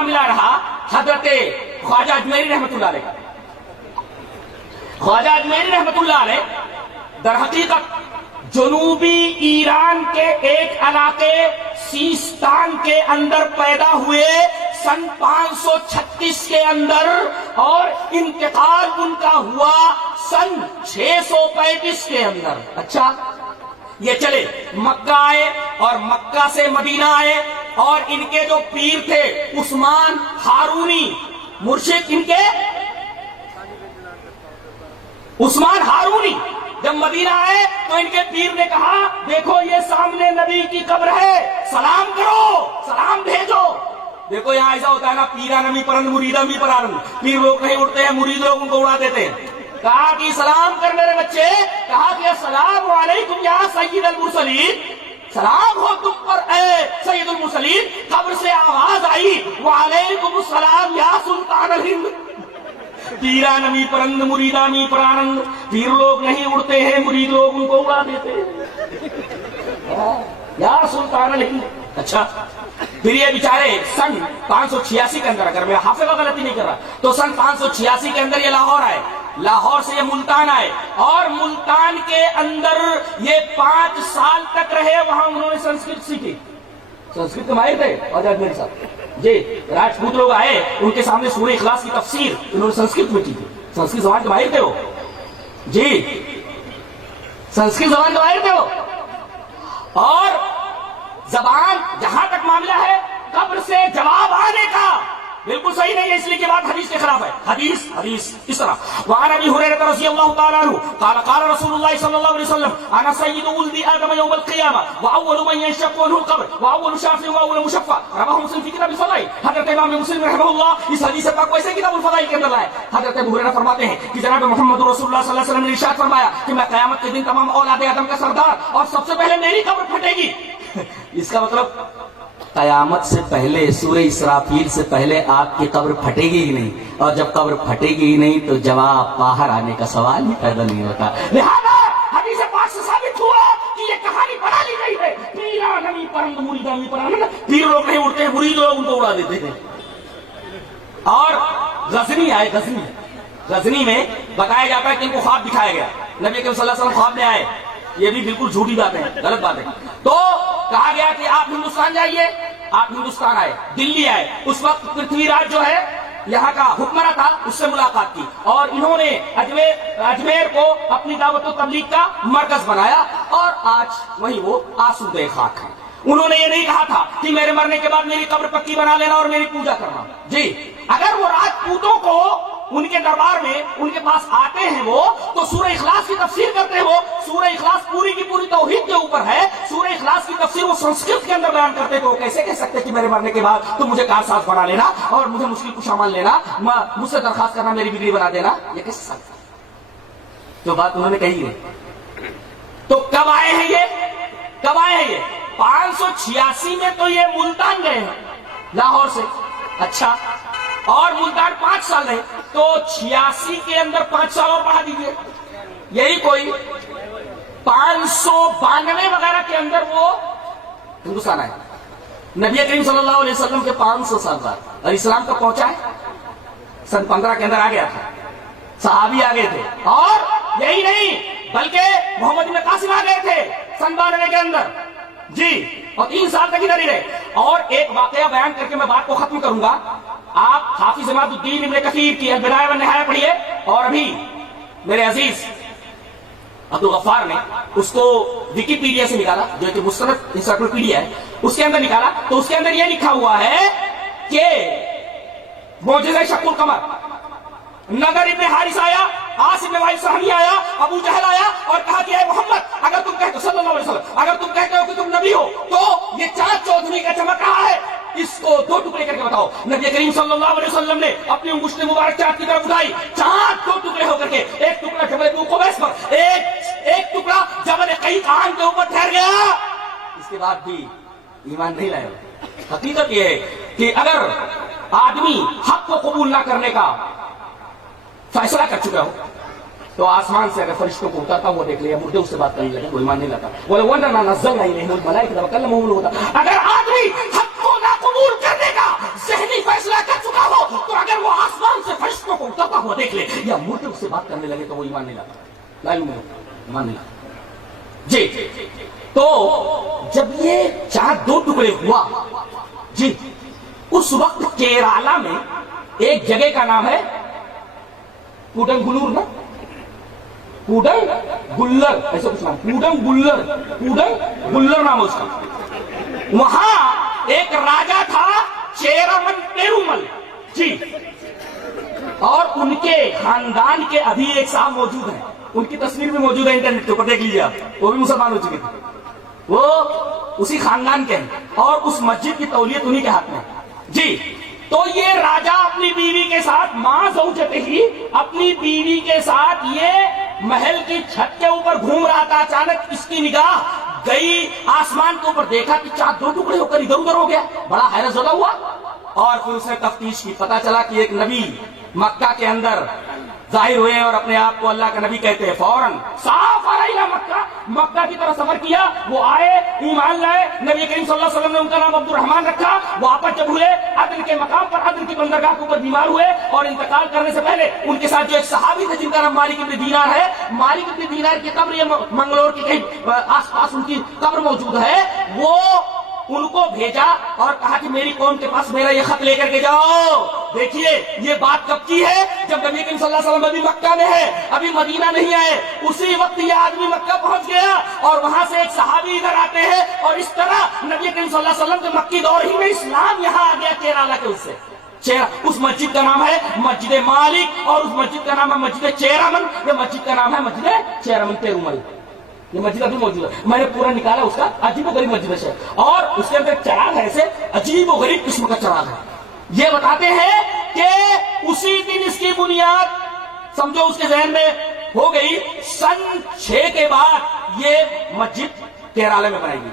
معاملہ رہا حضرت خواجہ اجمیری رحمت اللہ علیہ کا. خواجہ اجمیری رحمت اللہ علیہ در حقیقت جنوبی ایران کے ایک علاقے سیستان کے اندر پیدا ہوئے سن 536 کے اندر، اور انتقال ان کا ہوا سن 635 کے اندر. اچھا یہ چلے مکہ آئے اور مکہ سے مدینہ آئے، اور ان کے جو پیر تھے عثمان ہارونی مرشد، ان کے عثمان ہارونی جب مدینہ آئے تو ان کے پیر نے کہا دیکھو یہ سامنے نبی کی قبر ہے، سلام کرو، سلام بھیجو. دیکھو یہاں ایسا ہوتا ہے نا، پیرا نمی پرند مریدا می پرارند، پیر لوگ نہیں اڑتے ہیں، مرید لوگ ان کو اڑا دیتے ہیں. کہا کہ سلام کر میرے بچے، کہا کہ السلام علیکم یا سید المرسلین، سلام ہو تم پر اے سید المرسلین. قبر سے آواز آئی وعلیکم السلام یا سلطان الہند. پیرا نمی پرند مریدا می پرارند، پیر لوگ نہیں اڑتے ہیں، مرید لوگ ان کو اڑا دیتے ہیں یا سلطان الہند. اچھا پھر یہ بیچارے سن 586 کے اندر، اگر میں حافظہ غلطی نہیں کر رہا تو سن 586 کے اندر یہ لاہور آئے، لاہور سے یہ ملتان آئے، اور ملتان کے اندر یہ 5 سال تک رہے. وہاں انہوں نے سنسکرت سیکھی، سنسکرت کے ماہر تھے اور میرے ساتھ جی راجپوت لوگ آئے، ان کے سامنے سورہ اخلاص کی تفسیر انہوں نے سنسکرت میں کی تھی. سنسکرت زبان کے ماہر تھے وہ، جی سنسکرت زبان کے ماہر تھے وہ. اور زبان جہاں تک معاملہ ہے قبر سے جواب آنے کا بالکل صحیح نہیں ہے، اس لیے کہ بات حدیث کے خلاف ہے. حدیث اس طرح وعن ابی ہریرہ رضی اللہ تعالی عنہ قال قال رسول اللہ صلی اللہ علیہ وسلم انا سید ولد آدم یوم القیامہ واول من ينشق عنه القبر واول شافع واول مشفع. رواه مسلم فی کتاب الفضائل. حضرت امام مسلم رحمہ اللہ اس حدیث پاک کو ایسے کتاب الفضائل کے اندر لائے. حضرت ابو ہریرہ فرماتے ہیں کہ جناب محمد رسول اللہ صلی اللہ علیہ وسلم نے ارشاد فرمایا کہ میں قیامت کے دن تمام اولاد آدم کا سردار، اور سب سے پہلے میری قبر پھٹے گی. اس کا مطلب قیامت سے پہلے سورہ اسرافیل سے پہلے آپ کی قبر پھٹے گی ہی نہیں، اور جب قبر پھٹے گی ہی نہیں تو جواب باہر آنے کا سوال ہی پیدا نہیں ہوتا. لہذا حدیث پاک سے ثابت ہوا کہ یہ کہانی بنا لی گئی ہے. پیرا نمی پرند مریدا می پرارند، پیر لوگ نہیں اڑتے ہیں، مرید لوگ ان کو اڑا دیتے ہیں. اور غزنی آئے، غزنی میں بتایا جاتا ہے کہ ان کو خواب دکھایا گیا، نبی کریم صلی اللہ علیہ وسلم خواب میں آئے. یہ بھی بالکل جھوٹی بات ہے، غلط بات ہے. تو کہا گیا کہ آپ ہندوستان جائیے. آپ ہندوستان آئے، دلی آئے. اس وقت پرتھوی راج جو ہے یہاں کا حکمراں تھا، اس سے ملاقات کی، اور انہوں نے اجمیر کو اپنی دعوت و تبلیغ کا مرکز بنایا، اور آج وہی وہ آسودہ خاک ہیں. انہوں نے یہ نہیں کہا تھا کہ میرے مرنے کے بعد میری قبر پکی بنا لینا اور میری پوجا کرنا. جی اگر وہ راجپوتوں کو ان کے دربار میں ان کے پاس آتے ہیں وہ تو سورہ اخلاص کی تفسیر کرتے ہیں. وہ سورہ اخلاص پوری کی پوری توحید کے اوپر ہے. سورہ اخلاص کی تفسیر وہ سنسکرت کے اندر بیان کرتے تو کیسے کہہ سکتے کہ میرے مرنے کے بعد تو مجھے کارساز بنا لینا اور مجھے مشکل کشا مان لینا، مجھ سے درخواست کرنا میری بگڑی بنا دینا؟ یہ کیسے سکتا؟ جو بات انہوں نے کہی ہے. تو کب آئے ہیں یہ 586 میں تو یہ ملتان گئے ہیں لاہور سے. اچھا اور ملتان 5 سال رہے، تو 86 کے اندر 5 سال اور بڑھا دیجیے، یہی کوئی 592 وغیرہ کے اندر وہ ہندوستان آئے. نبی کریم صلی اللہ علیہ وسلم کے 500 سال بعد، اور اسلام تک پہنچا ہے سن 15 کے اندر آ گیا تھا. صحابی آ گئے تھے، اور یہی نہیں بلکہ محمد بن قاسم آ گئے تھے سن 92 کے اندر. جی اور 3 سال تک ادھر ہی رہے. اور ایک واقعہ بیان کر کے میں بات کو ختم کروں گا. آپ حافظ عماد الدین ابن کثیر کی البدایہ والنہایہ پڑھیے، اور ابھی میرے عزیز عبدالغفار نے اس کو ویکیپیڈیا سے نکالا، جو کہ مستند انسائکلوپیڈیا ہے، اس کے اندر نکالا. تو اس کے اندر یہ لکھا ہوا ہے کہ معجزہ شق القمر، نگر ابن حارث آیا، عاص ابن وائل سہمی آیا، ابو جہل آیا اور کہا کہ اے محمد اگر تم کہتے ہو صلی اللہ علیہ وسلم، اگر تم کہتے ہو کہ تم نبی ہو تو یہ چاند چودھری کا چمک رہا ہے، اس کو 2 ٹکڑے کر کے بتاؤ. نبی کریم صلی اللہ علیہ وسلم نے اپنی انگشت مبارک چاند کی طرف اٹھائی، چاند 2 ٹکڑے ہو کر کے، ایک ٹکڑا جبل قبیس پر، ایک ٹکڑا جبل قیقان کے اوپر ٹھہر گیا. اس کے بعد بھی ایمان نہیں لائے. حقیقت یہ ہے کہ اگر آدمی حق کو قبول نہ کرنے کا فیصلہ کر چکا ہو تو آسمان سے اگر فرشتوں کو اترتا وہ دیکھ لیا، مردے اس سے بات کرنے لگے، وہ ایمان نہیں لاتا. اگر آدمی حق کو نہ قبول کرنے کا ذہنی فیصلہ ہوا دیکھ لے، یا مڑ کے اس سے بات کرنے لگے تو وہ ایمان نہیں لاتا، ایمان نہیں لاتا جی۔ تو جب یہ چاند دو ٹکڑے ہوا جی، اس وقت کیرالا میں ایک جگہ کا نام ہے کوڈنگلور نا، کوڈنگلر ایسا کچھ نام، کوڈنگلر نام اس کا۔ وہاں ایک راجا تھا چیرامن پیرومل جی، اور ان کے خاندان کے ابھی ایک صاحب موجود ہیں، ان کی تصویر بھی موجود ہے انٹرنیٹ کے اوپر، دیکھ لیجیے آپ، وہ بھی مسلمان ہو چکے تھے، وہ اسی خاندان کے ہیں، اور اس مسجد کی تولیت انہی کے ہاتھ میں جی۔ تو یہ راجا اپنی بیوی کے ساتھ، ماں زوجتے ہی اپنی بیوی کے ساتھ یہ محل کی چھت کے اوپر گھوم رہا تھا، اچانک اس کی نگاہ گئی آسمان کے اوپر، دیکھا کہ چاند دو ٹکڑے ہو کر ادھر ادھر ہو گیا، بڑا حیرت زدہ ہوا، اور پھر اس نے تفتیش کی، پتا چلا کہ ایک نبی مکہ کے اندر ظاہر ہوئے ہیں اور اپنے آپ کو اللہ کا نبی کہتے ہیں، فوراً صاف آئیلا مکہ کی طرف سفر کیا، وہ آئے ایمان لائے، نبی کریم صلی اللہ علیہ وسلم نے ان کا نام عبد الرحمن رکھا، واپس جب ہوئے عدن کے مقام پر، عدن کی بندرگاہ کے اوپر بیمار ہوئے، اور انتقال کرنے سے پہلے ان کے ساتھ جو ایک صحابی تھے جن کا نام مالک ابن دینار ہے، مالک ابن دینار کی قبر یہ منگلور کی کہیں آس پاس ان کی قبر موجود ہے، وہ ان کو بھیجا اور کہا کہ میری قوم کے پاس میرا یہ خط لے کر کے جاؤ۔ دیکھیے یہ بات کب کی ہے؟ جب نبی کریم صلی اللہ علیہ وسلم ابھی مکہ میں ہے، ابھی مدینہ نہیں آئے، اسی وقت یہ آدمی مکہ پہنچ گیا، اور وہاں سے ایک صحابی ادھر آتے ہیں، اور اس طرح نبی کریم صلی اللہ علیہ وسلم کے مکی دور ہی میں اسلام یہاں آ گیا کیرالا کے اس سے۔ اس مسجد کا نام ہے مسجد مالک، اور اس مسجد کا نام ہے مسجد چیرامن، یہ مسجد کا نام ہے مسجد چیرامن پیرومل، یہ مسجد ابھی موجود ہے، میں نے پورا نکالا اس کا، عجیب و غریب مسجد ہے، اور اس کے اندر چراغ ہے، ایسے عجیب و غریب قسم کا چراغ ہے۔ یہ بتاتے ہیں کہ اسی دن اس کی بنیاد سمجھو اس کے ذہن میں ہو گئی، سن 6 کے بعد یہ مسجد کیرالہ میں بنائی گئی۔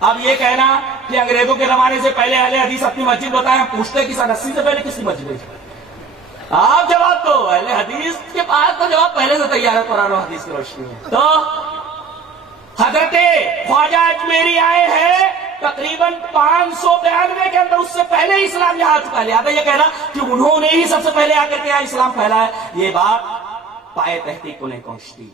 اب یہ کہنا کہ انگریزوں کے زمانے سے پہلے اہل حدیث اپنی مسجد بتائیں، ہم پوچھتے ہیں کہ سن 80 سے پہلے کس کی مسجد ہے؟ آپ جواب دو، اہل حدیث کے پاس تو جواب پہلے سے تیار ہے قرآن و حدیث کی روشنی میں۔ تو حضرت خواجہ اجمیری آئے ہیں تقریباً 592 کے اندر، اس سے پہلے اسلام یہاں آ چکا ہے، لہٰذا یہ کہنا کہ انہوں نے ہی سب سے پہلے آ کر کے اسلام پھیلایا، یہ بات پائے تحقیق کو نہیں پہنچتی۔